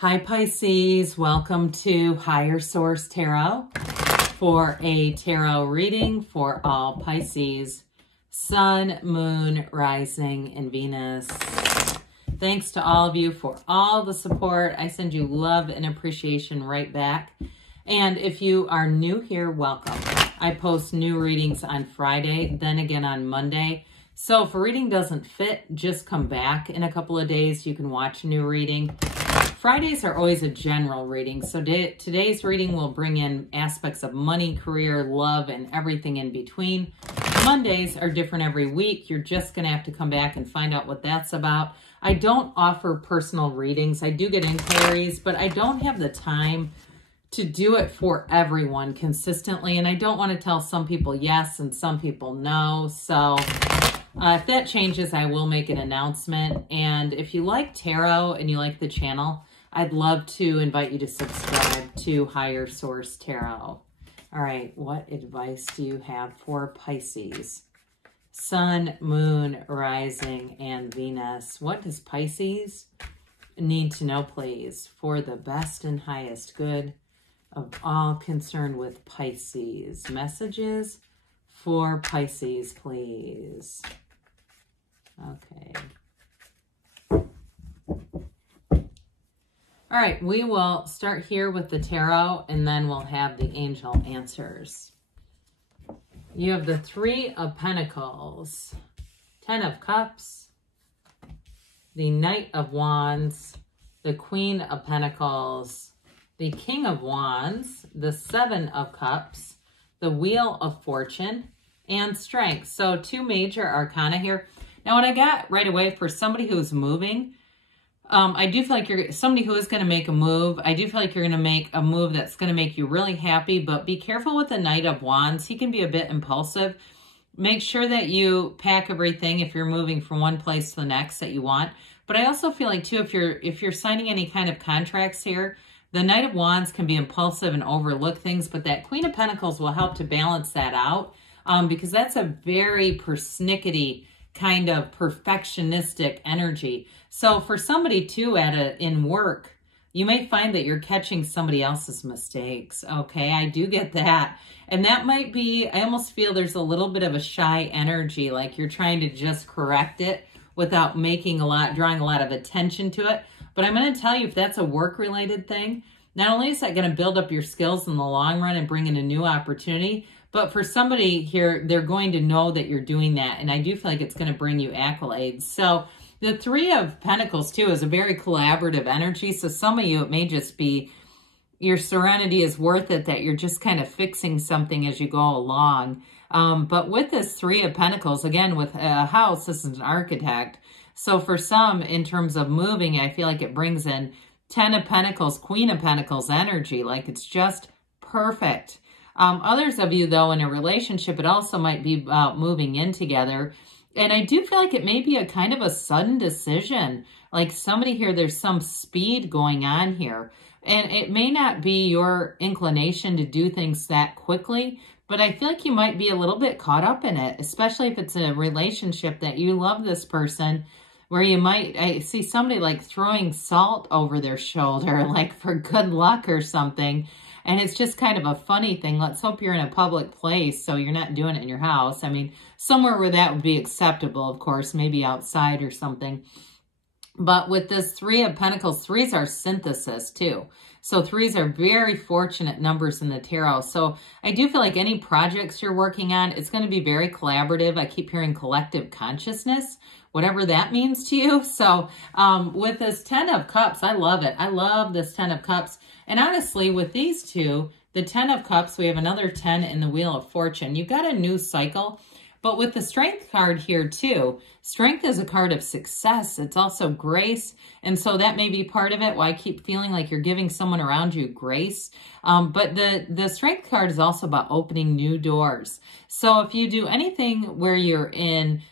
Hi Pisces, welcome to Higher Source Tarot for a tarot reading for all Pisces, Sun, Moon, Rising, and Venus. Thanks to all of you for all the support. I send you love and appreciation right back. And if you are new here, welcome. I post new readings on Friday, then again on Monday. So if a reading doesn't fit, just come back in a couple of days. You can watch a new reading. Fridays are always a general reading, so today's reading will bring in aspects of money, career, love, and everything in between. Mondays are different every week. You're just going to have to come back and find out what that's about. I don't offer personal readings. I do get inquiries, but I don't have the time to do it for everyone consistently, and I don't want to tell some people yes and some people no, so if that changes, I will make an announcement. And if you like tarot and you like the channel, I'd love to invite you to subscribe to Higher Source Tarot. All right, what advice do you have for Pisces? Sun, Moon, Rising, and Venus. What does Pisces need to know, please, for the best and highest good of all concerned with Pisces? Messages for Pisces, please. Okay. All right, we will start here with the tarot, and then we'll have the angel answers. You have the Three of Pentacles, Ten of Cups, the Knight of Wands, the Queen of Pentacles, the King of Wands, the Seven of Cups, the Wheel of Fortune, and Strength. So two major arcana here. Now, what I got right away for somebody who's moving, I do feel like you're somebody who is going to make a move. I do feel like you're going to make a move that's going to make you really happy, but be careful with the Knight of Wands. He can be a bit impulsive. Make sure that you pack everything if you're moving from one place to the next that you want. But I also feel like, too, if you're signing any kind of contracts here, the Knight of Wands can be impulsive and overlook things, but that Queen of Pentacles will help to balance that out because that's a very persnickety kind of perfectionistic energy. So for somebody too in work, you may find that you're catching somebody else's mistakes. Okay, I do get that. And that might be, I almost feel there's a little bit of a shy energy, like you're trying to just correct it without drawing a lot of attention to it. But I'm going to tell you, if that's a work-related thing, not only is that going to build up your skills in the long run and bring in a new opportunity, but for somebody here, they're going to know that you're doing that. And I do feel like it's going to bring you accolades. So the Three of Pentacles, too, is a very collaborative energy. So some of you, it may just be your serenity is worth it, that you're just kind of fixing something as you go along. But with this Three of Pentacles, again, with a house, this is an architect. So for some, in terms of moving, I feel like it brings in Ten of Pentacles, Queen of Pentacles energy. Like it's just perfect. Others of you, though, in a relationship, it also might be about moving in together. And I do feel like it may be a kind of a sudden decision. Like somebody here, there's some speed going on here. And it may not be your inclination to do things that quickly, but I feel like you might be a little bit caught up in it, especially if it's a relationship that you love this person, where you might, I see somebody like throwing salt over their shoulder, like for good luck or something. And it's just kind of a funny thing. Let's hope you're in a public place, so you're not doing it in your house. I mean, somewhere where that would be acceptable, of course, maybe outside or something. But with this Three of Pentacles, threes are synthesis too. So threes are very fortunate numbers in the tarot. So I do feel like any projects you're working on, it's going to be very collaborative. I keep hearing collective consciousness, whatever that means to you. So with this Ten of Cups, I love it. I love this Ten of Cups. And honestly, with these two, the Ten of Cups, we have another 10 in the Wheel of Fortune. You've got a new cycle. But with the Strength card here too, Strength is a card of success. It's also grace. And so that may be part of it, why I keep feeling like you're giving someone around you grace. But the Strength card is also about opening new doors. So if you do anything where you're in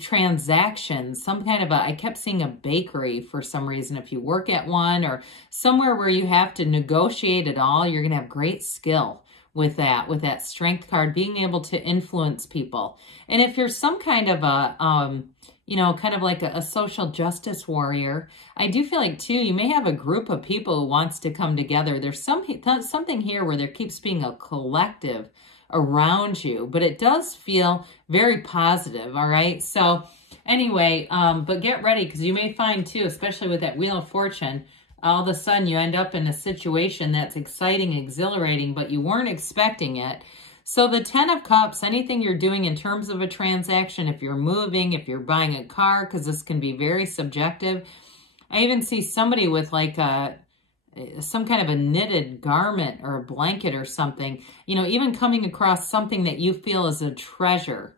transactions, some kind of I kept seeing a bakery for some reason. If you work at one or somewhere where you have to negotiate it all, you're going to have great skill with that Strength card, being able to influence people. And if you're some kind of a, you know, kind of like a social justice warrior. I do feel like, too, you may have a group of people who wants to come together. There's something here where there keeps being a collective around you, but it does feel very positive, all right? So anyway, but get ready, because you may find, too, especially with that Wheel of Fortune, all of a sudden you end up in a situation that's exciting, exhilarating, but you weren't expecting it. So the 10 of Cups, anything you're doing in terms of a transaction, if you're moving, if you're buying a car, because this can be very subjective. I even see somebody with like some kind of a knitted garment or a blanket or something, you know, even coming across something that you feel is a treasure.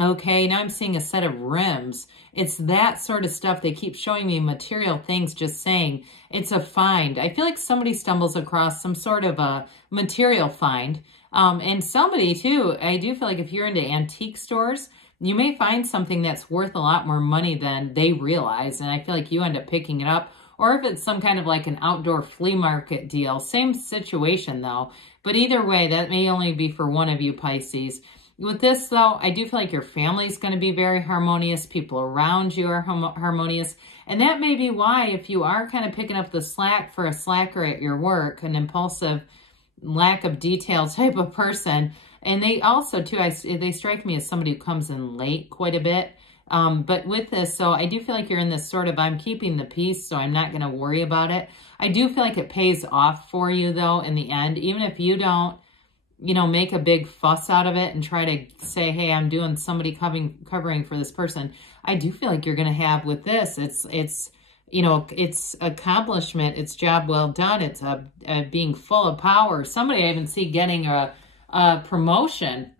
Okay, now I'm seeing a set of rims. It's that sort of stuff. They keep showing me material things, just saying it's a find. I feel like somebody stumbles across some sort of a material find. And somebody too, I do feel like if you're into antique stores, you may find something that's worth a lot more money than they realize. And I feel like you end up picking it up. Or if it's some kind of like an outdoor flea market deal, same situation though. But either way, that may only be for one of you Pisces. With this though, I do feel like your family's going to be very harmonious. People around you are harmonious. And that may be why, if you are kind of picking up the slack for a slacker at your work, an impulsive, lack of detail type of person. And they also, too, they strike me as somebody who comes in late quite a bit. But with this, so I do feel like you're in this sort of, I'm keeping the peace, so I'm not going to worry about it. I do feel like it pays off for you, though, in the end. Even if you don't, you know, make a big fuss out of it and try to say, hey, I'm doing somebody covering for this person. I do feel like you're going to have with this, it's you know, it's accomplishment, it's job well done, it's a being full of power. Somebody I even see getting a promotion.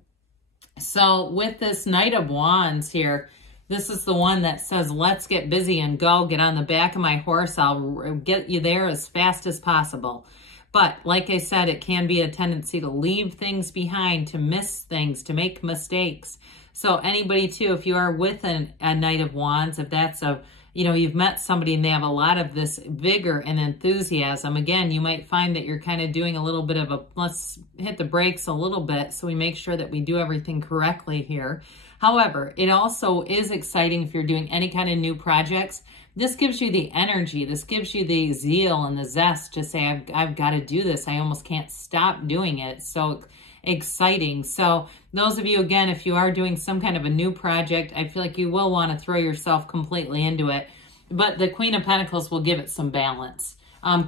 So with this Knight of Wands here, this is the one that says, let's get busy and go. Get on the back of my horse. I'll get you there as fast as possible. But like I said, it can be a tendency to leave things behind, to miss things, to make mistakes. So anybody too, if you are with a Knight of Wands, if that's a, you know, you've met somebody and they have a lot of this vigor and enthusiasm. Again, you might find that you're kind of doing a little bit of a, let's hit the brakes a little bit so we make sure that we do everything correctly here. However, it also is exciting if you're doing any kind of new projects. This gives you the energy. This gives you the zeal and the zest to say, I've got to do this. I almost can't stop doing it. So exciting. So those of you, again, if you are doing some kind of a new project, I feel like you will want to throw yourself completely into it. But the Queen of Pentacles will give it some balance.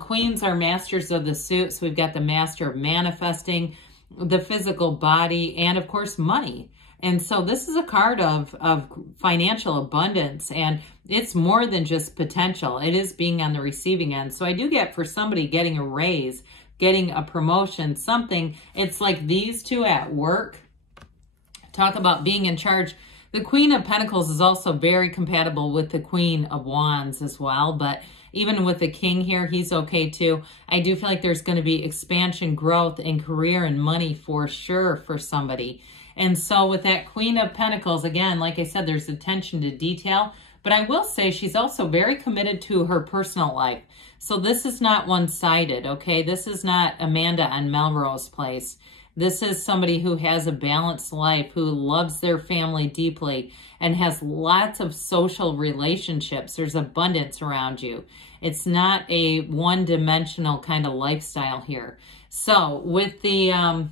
Queens are masters of the suit. So we've got the master of manifesting, the physical body, and of course, money. And so this is a card of financial abundance, and it's more than just potential. It is being on the receiving end. So I do get, for somebody, getting a raise, getting a promotion, something. It's like these two at work. Talk about being in charge. The Queen of Pentacles is also very compatible with the Queen of Wands as well, but even with the King here, he's okay too. I do feel like there's going to be expansion, growth in career and money for sure for somebody. And so with that Queen of Pentacles, again, like I said, there's attention to detail. But I will say she's also very committed to her personal life. So this is not one-sided, okay? This is not Amanda on Melrose Place. This is somebody who has a balanced life, who loves their family deeply, and has lots of social relationships. There's abundance around you. It's not a one-dimensional kind of lifestyle here. So with the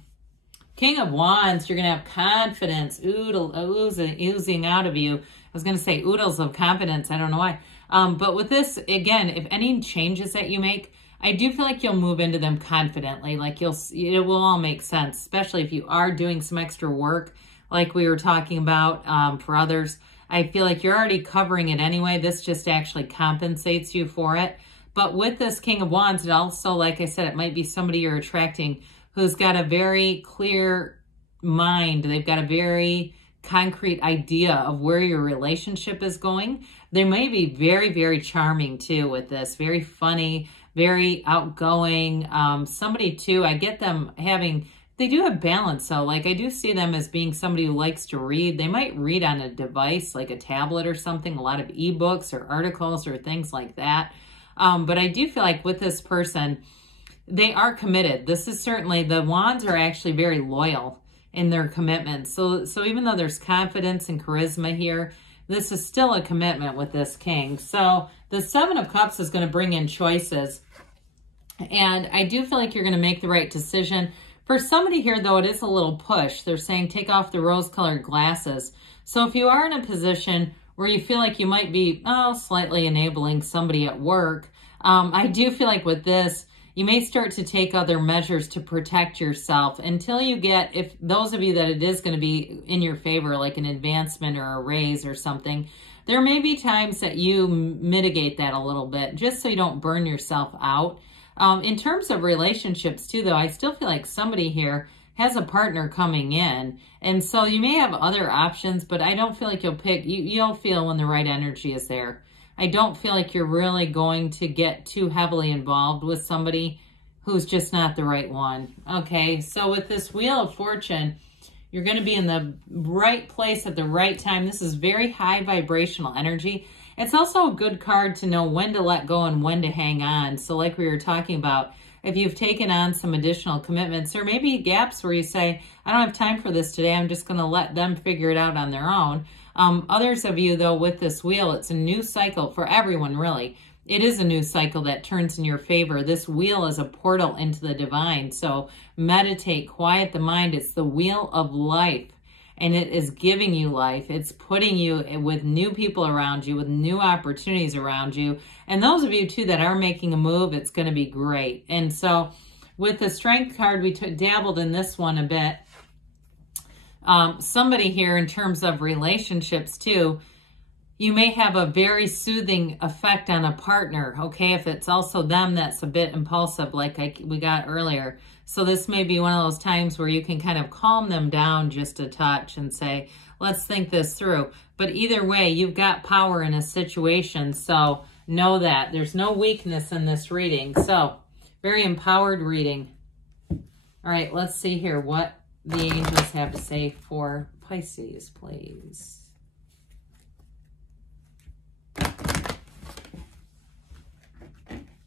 King of Wands, you're going to have confidence oozing out of you. I was going to say oodles of confidence. I don't know why. But with this, again, if any changes that you make, I do feel like you'll move into them confidently. Like it will all make sense, especially if you are doing some extra work like we were talking about for others. I feel like you're already covering it anyway. This just actually compensates you for it. But with this King of Wands, it also, like I said, it might be somebody you're attracting who's got a very clear mind. They've got a very concrete idea of where your relationship is going. They may be very, very charming too with this. Very funny, very outgoing. Somebody too, I get them having, they do have balance. So like I do see them as being somebody who likes to read. They might read on a device like a tablet or something, a lot of ebooks or articles or things like that. But I do feel like with this person, they are committed. This is certainly, the Wands are actually very loyal in their commitment. So even though there's confidence and charisma here, this is still a commitment with this king. So the Seven of Cups is going to bring in choices. And I do feel like you're going to make the right decision. For somebody here, though, it is a little push. They're saying take off the rose-colored glasses. So if you are in a position where you feel like you might be slightly enabling somebody at work, I do feel like with this, you may start to take other measures to protect yourself until you get, if those of you that it is going to be in your favor, like an advancement or a raise or something, there may be times that you mitigate that a little bit just so you don't burn yourself out. In terms of relationships too, though, I still feel like somebody here has a partner coming in. And so you may have other options, but I don't feel like you'll pick, you'll feel when the right energy is there. I don't feel like you're really going to get too heavily involved with somebody who's just not the right one. Okay, so with this Wheel of Fortune, you're going to be in the right place at the right time. This is very high vibrational energy. It's also a good card to know when to let go and when to hang on. So like we were talking about, if you've taken on some additional commitments, or maybe gaps where you say, I don't have time for this today, I'm just going to let them figure it out on their own. Others of you, though, with this wheel, it's a new cycle for everyone, really. It is a new cycle that turns in your favor. This wheel is a portal into the divine. So meditate, quiet the mind. It's the wheel of life, and it is giving you life. It's putting you with new people around you, with new opportunities around you. And those of you, too, that are making a move, it's going to be great. And so with the Strength card, we dabbled in this one a bit. Somebody here in terms of relationships too, you may have a very soothing effect on a partner, okay? If it's also them that's a bit impulsive like we got earlier. So this may be one of those times where you can kind of calm them down just a touch and say, let's think this through. But either way, you've got power in a situation, so know that. There's no weakness in this reading. So very empowered reading. All right, let's see here what the angels have to say for Pisces, please.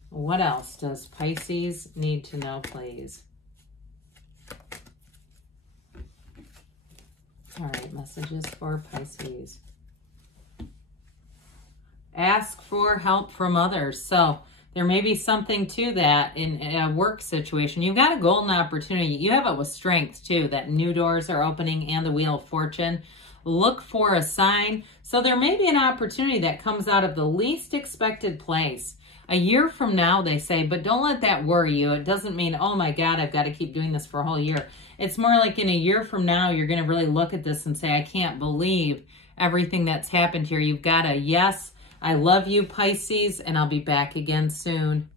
What else does Pisces need to know, please? All right, messages for Pisces. Ask for help from others. So there may be something to that in a work situation. You've got a golden opportunity. You have it with Strength too, that new doors are opening, and the Wheel of Fortune. Look for a sign. So there may be an opportunity that comes out of the least expected place. A year from now, they say, but don't let that worry you. It doesn't mean, oh my God, I've got to keep doing this for a whole year. It's more like in a year from now, you're going to really look at this and say, I can't believe everything that's happened here. You've got a yes, I love you, Pisces, and I'll be back again soon.